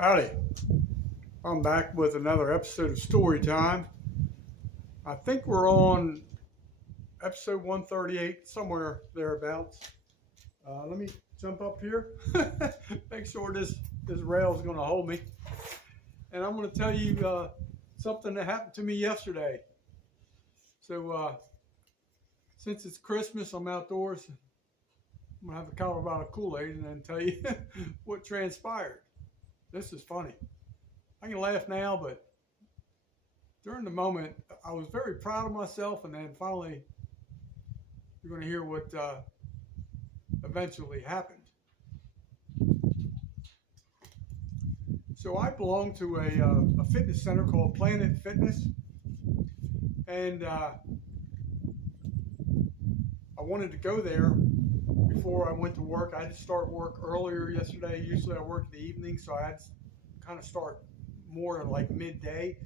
Howdy, I'm back with another episode of Story Time. I think we're on episode 138, somewhere thereabouts. Let me jump up here, make sure this rail is going to hold me. And I'm going to tell you something that happened to me yesterday. So, since it's Christmas, I'm outdoors. I'm going to have a Colorado Kool-Aid and then tell you what transpired. This is funny. I can laugh now, but during the moment, I was very proud of myself, and then finally, you're going to hear what eventually happened. So I belong to a fitness center called Planet Fitness, and I wanted to go there before I went to work. I had to start work earlier yesterday. Usually I work in the evening, so I had to kind of start more like midday.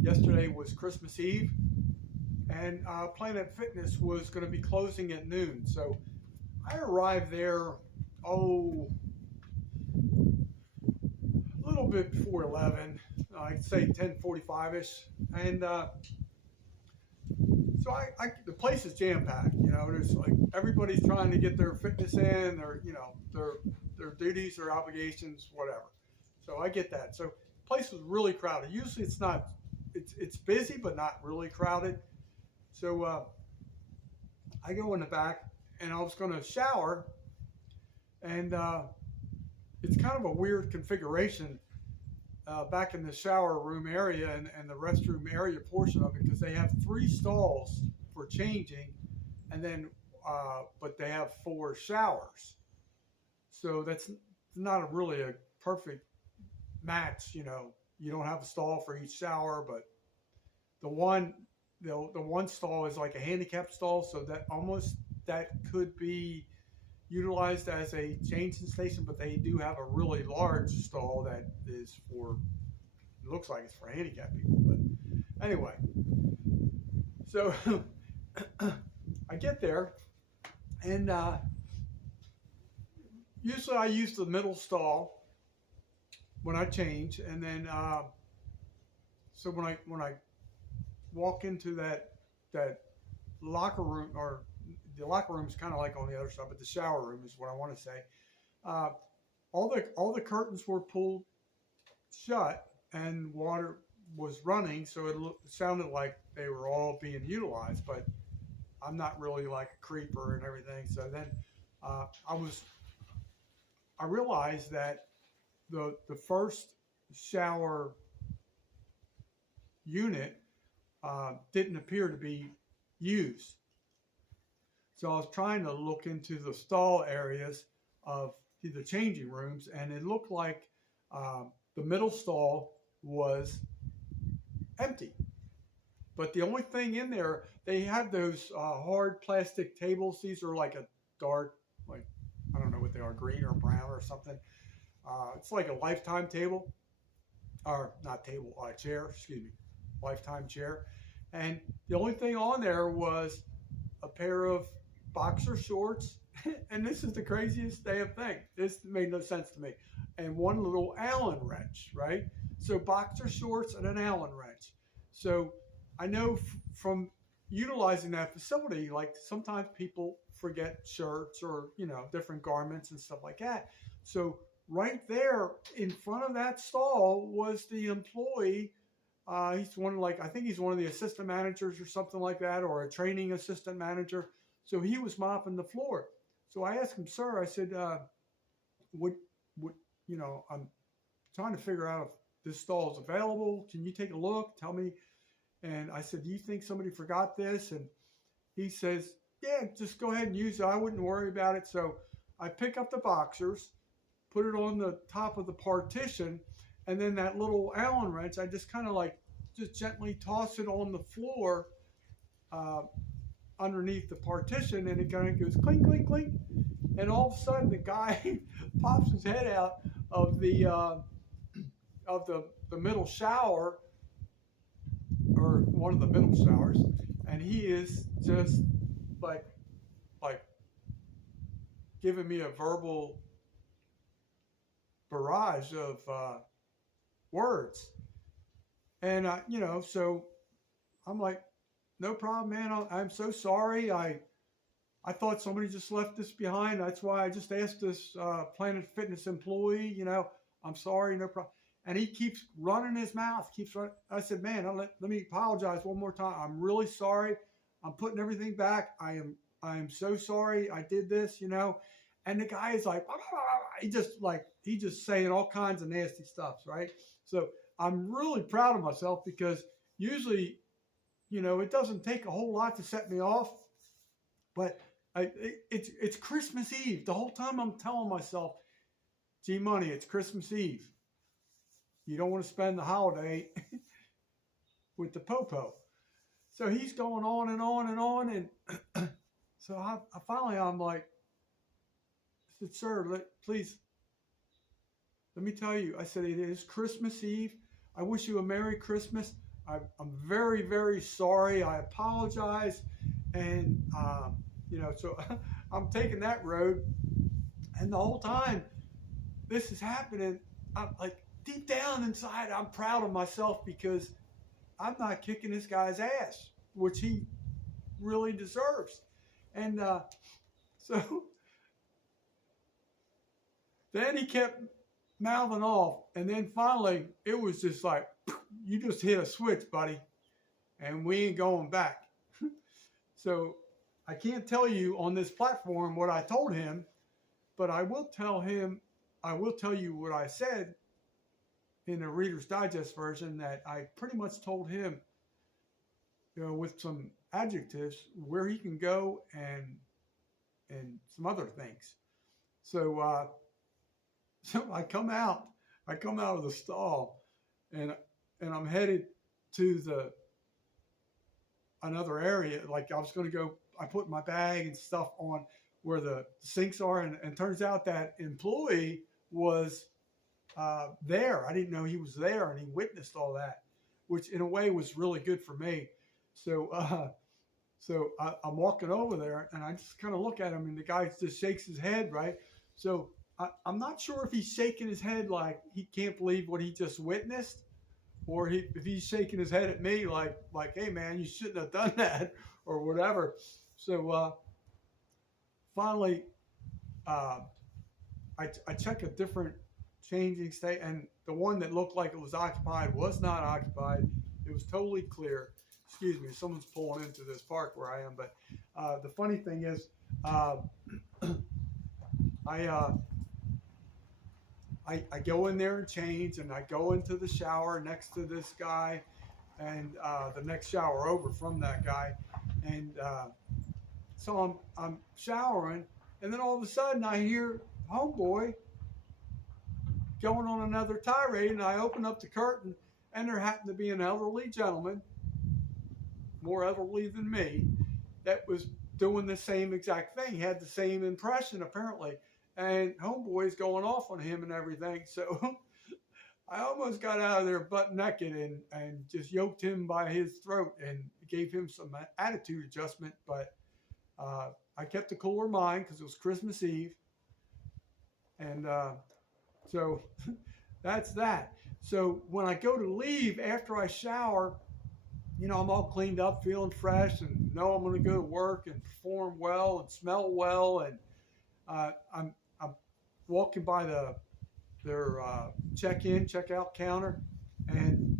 Yesterday was Christmas Eve, and Planet Fitness was going to be closing at noon. So I arrived there, a little bit before 11, I'd say 10:45ish, and so the place is jam packed. There's like everybody's trying to get their fitness in, their duties, their obligations, whatever. So I get that. So the place was really crowded. Usually it's not. It's busy, but not really crowded. So I go in the back, and I was going to shower, and it's kind of a weird configuration back in the shower room area and the restroom area portion of it, because they have 3 stalls for changing, and then but they have 4 showers. So that's not really a perfect match. You don't have a stall for each shower, but the one stall is like a handicap stall, so that could be utilized as a changing station, but they do have a really large stall that is it looks like it's for handicapped people. But anyway, so I get there, and usually I use the middle stall when I change, and then so when I walk into that locker room, or the locker room is kind of like on the other side, but the shower room is what I want to say. All the curtains were pulled shut, and water was running, so it sounded like they were all being utilized. But I'm not really like a creeper and everything. So then I realized that the first shower unit didn't appear to be used. So I was trying to look into the stall areas of the changing rooms, and it looked like the middle stall was empty. But the only thing in there, they have those hard plastic tables. These are like a dark, like, I don't know what they are, green or brown or something. It's like a Lifetime table, or not table, chair, excuse me, Lifetime chair. And the only thing on there was a pair of boxer shorts, and this is the craziest damn thing. This made no sense to me. And one little Allen wrench, right? So boxer shorts and an Allen wrench. So I know from utilizing that facility, like sometimes people forget shirts or different garments and stuff like that. So right there in front of that stall was the employee. I think he's one of the assistant managers or something like that, or a training assistant manager. So he was mopping the floor. So I asked him, "Sir," I said, I'm trying to figure out if this stall is available. Can you take a look? Tell me." And I said, "Do you think somebody forgot this?" And he says, "Yeah, just go ahead and use it. I wouldn't worry about it." So I pick up the boxers, put it on the top of the partition, and then that little Allen wrench, I just kind of just gently toss it on the floor underneath the partition, and it kind of goes clink, clink, clink. And all of a sudden, the guy pops his head out of the middle shower, or one of the middle showers, and he is just like giving me a verbal barrage of words. And you know, so I'm like, no problem, man. I'm so sorry. I thought somebody just left this behind. That's why I just asked this Planet Fitness employee, you know, I'm sorry, no problem. And he keeps running his mouth, keeps running. I said, man, let me apologize one more time. I'm really sorry. I'm putting everything back. I am so sorry I did this, you know. And the guy is like, he just saying all kinds of nasty stuff, right? So I'm really proud of myself because usually, you know, it doesn't take a whole lot to set me off, but it's Christmas Eve. The whole time I'm telling myself, G Money, it's Christmas Eve. You don't want to spend the holiday with the popo. So he's going on and on and on. And so I finally, I'm like, I said, sir, please, let me tell you. I said, it is Christmas Eve. I wish you a Merry Christmas. I'm very, very sorry. I apologize. And, you know, so I'm taking that road. And the whole time this is happening, I'm like, deep down inside, I'm proud of myself because I'm not kicking this guy's ass, which he really deserves. And so then he kept mouthing off. And then finally, it was just like, you just hit a switch, buddy. And we ain't going back. So I can't tell you on this platform what I told him, but I will tell you what I said in the Reader's Digest version, that I pretty much told him, you know, with some adjectives, where he can go and some other things. So so I come out of the stall, and I'm headed to another area. Like I was going to go, I put my bag and stuff on where the sinks are, and turns out that employee was there. I didn't know he was there, and he witnessed all that, which in a way was really good for me. So I'm walking over there, and I just kind of look at him, and the guy just shakes his head, right? So I'm not sure if he's shaking his head like he can't believe what he just witnessed, or if he's shaking his head at me like, hey man, you shouldn't have done that, or whatever. So finally, I check a different changing state, and the one that looked like it was occupied was not occupied. It was totally clear. Excuse me, someone's pulling into this park where I am. But the funny thing is, I go in there and change, and I go into the shower next to this guy, and the next shower over from that guy, and so I'm showering, and then all of a sudden I hear homeboy going on another tirade, and I open up the curtain, and there happened to be an elderly gentleman, more elderly than me, that was doing the same exact thing. He had the same impression apparently, and homeboy's going off on him and everything. So I almost got out of there butt naked and just yoked him by his throat and gave him some attitude adjustment. But I kept a cooler mind because it was Christmas Eve. And so that's that. So when I go to leave after I shower, you know, I'm all cleaned up, feeling fresh, and know I'm going to go to work and perform well and smell well. And I'm walking by their check-in, check-out counter, and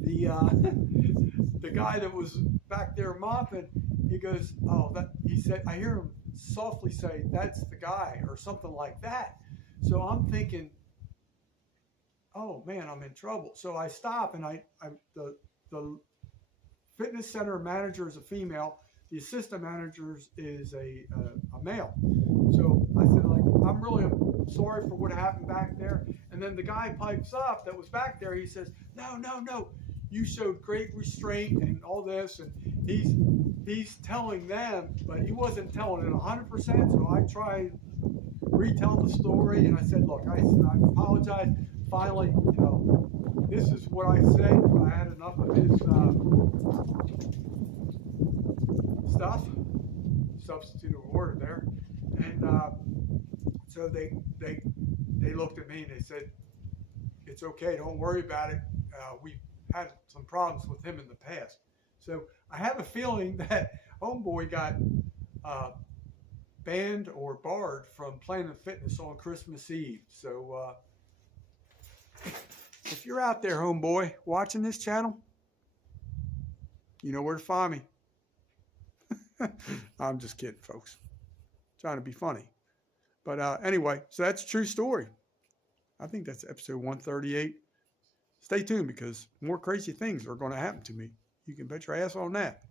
the guy that was back there mopping, he goes, "Oh, that," he said, I hear him softly say, "That's the guy," or something like that. So I'm thinking, oh man, I'm in trouble. So I stop, and the fitness center manager is a female. The assistant manager is a male. So I said, like, I'm really sorry for what happened back there. And then the guy pipes up that was back there. He says, no, you showed great restraint and all this. And he's telling them, but he wasn't telling it 100%. So I tried retell the story, and I said, look, I apologize. Finally, you know, this is what I said. I had enough of his stuff, substitute of order there, and so they looked at me and they said, it's okay. Don't worry about it. We've had some problems with him in the past. So I have a feeling that homeboy got banned or barred from Planet Fitness on Christmas Eve. So if you're out there, homeboy, watching this channel, you know where to find me. I'm just kidding, folks. Trying to be funny. But anyway, so that's a true story. I think that's episode 138. Stay tuned because more crazy things are going to happen to me. You can bet your ass on that.